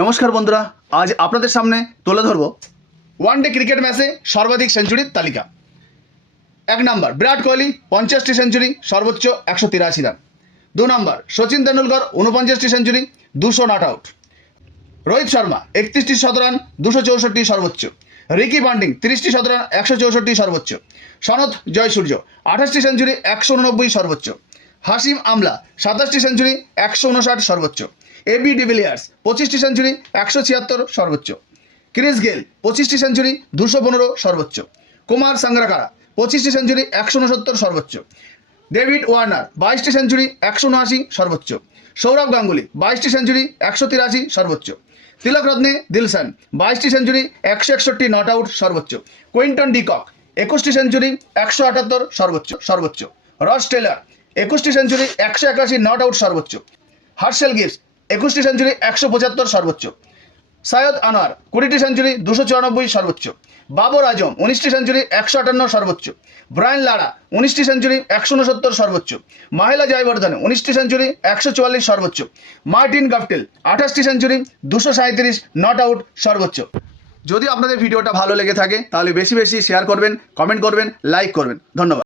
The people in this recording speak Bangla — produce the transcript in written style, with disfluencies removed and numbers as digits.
নমস্কার বন্ধুরা, আজ আপনাদের সামনে তুলে ধরব ওয়ানডে ক্রিকেট ম্যাচে সর্বাধিক সেঞ্চুরির তালিকা। 1 নম্বর বিরাট কোহলি 50টি সেঞ্চুরি, সর্বোচ্চ 183 রান। 2 নম্বর সচিন তেন্ডুলকর 49টি century, 200 not out. Rohit Sharma 31টি শতরান, 264 সর্বোচ্চ। রিকি পন্টিং 30টি শতরান, 164 সর্বোচ্চ। সনৎ জয়সূর্য 28টি সেঞ্চুরি, 189 সর্বোচ্চ। হাশিম আমলা 27টি সেঞ্চুরি, 159 সর্বোচ্চ। এবি ডিভিলিয়ার্স 25টি সেঞ্চুরি, 176 সর্বোচ্চ। ক্রিস গেল 25টি সেঞ্চুরি, 215 সর্বোচ্চ। কুমার সাঙ্গাকারা 25টি সেঞ্চুরি, 169 সর্বোচ্চ। ডেভিড ওয়ার্নার 22টি সেঞ্চুরি, 179 সর্বোচ্চ। সৌরভ গাঙ্গুলি 22টি সেঞ্চুরি, 183 সর্বোচ্চ। তিলক রত্নে দিলশান 22টি সেঞ্চুরি, 161 নট আউট সর্বোচ্চ। কুইন্টন ডিকক 21টি সেঞ্চুরি, 178 সর্বোচ্চ। রস টেলর 21টি সেঞ্চুরি, 181 নট আউট সর্বোচ্চ। হার্শেল গিবস 21টি সেঞ্চুরি, 175 সর্বোচ্চ। সৈয়দ আনোয়ার 20টি সেঞ্চুরি, 294 সর্বোচ্চ। বাবর আজম 19টি সেঞ্চুরি, 158 সর্বোচ্চ। ব্রায়ান লারা 19টি সেঞ্চুরি, 169 সর্বোচ্চ। মাহেলা জয়বর্ধনে 19টি সেঞ্চুরি, 144 সর্বোচ্চ। মার্টিন গাপটিল 28টি সেঞ্চুরি, 237 নট আউট সর্বোচ্চ। যদি আপনাদের ভিডিওটা ভালো লেগে থাকে তাহলে বেশি বেশি শেয়ার করবেন, কমেন্ট করবেন, লাইক করবেন। ধন্যবাদ।